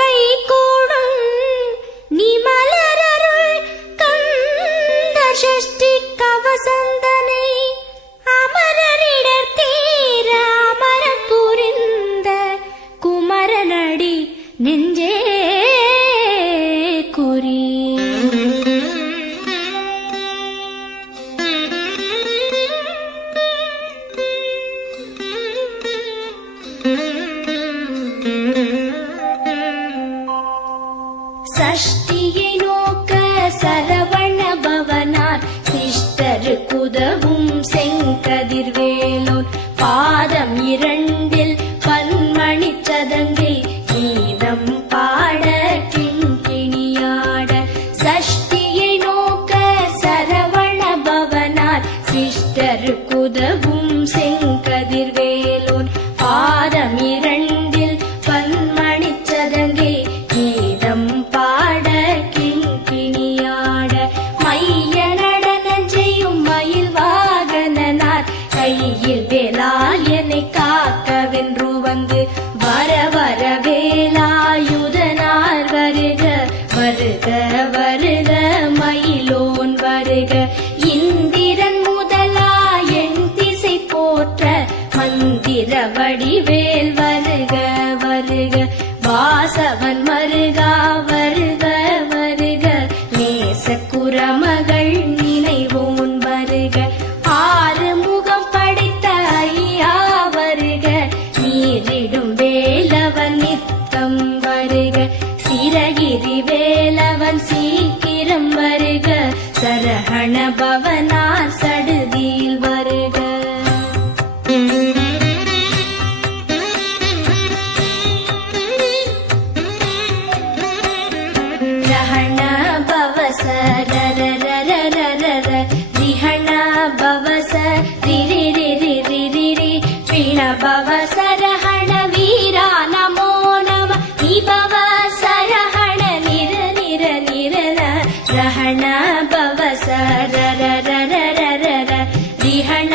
கை கூடும் நீ மலரருள் கந்த சஷ்டி கவசந்தனை அமரரிடர் தீர அமரம் புரிந்த குமரனடி நெஞ்சே குறி. சஷ்டியை நோக்க சரவண பவனார் சிஷ்டருக்குதவும் செங்கதிர்வேலோன் பாதம் இரண்டில் பன்மணி சதங்கை கீதம் பாட கிண்கிணியாட. சஷ்டியை நோக்க சரவண பவனார் சிஷ்டருக்குதவும் செங்கதிர்வேலோன் பாதம் இரண்டில் பன்மணி சதங்கை கீதம் பாட கிண்கிணியாட. மைய நடனம் செய்யும் மயில் வாகனனார் கையில் வேலால் என்னை காக்கவென்று வந்து வர வர வேலாயுதனார் வருக வருக வருக மயிலோன் வருக. இந்திரன் முதலா என் திசை போற்ற மந்திர வடிவேல் வருக வருக. வாசவன் மருகா வருக வருக நேச குரமகள் நினைவோன் வருக. ஆறு முகம் படைத்த ஐயா வருக நீரிடும் வேலவன் நித்தம் வருக. சிரகிரி வேலவன் சீக்கிரம் வருக சரஹண பவனார் சடுதியில் வருக. ரஹண பவச ரரரரரரர ரிஹண பவச ரிரிரிரிரிரிரி பிண பவச ரஹண வீரா நமோ நம நிபவ சரஹண நிர நிர நிரன ரஹண பவச ரரரரரரர ரிஹண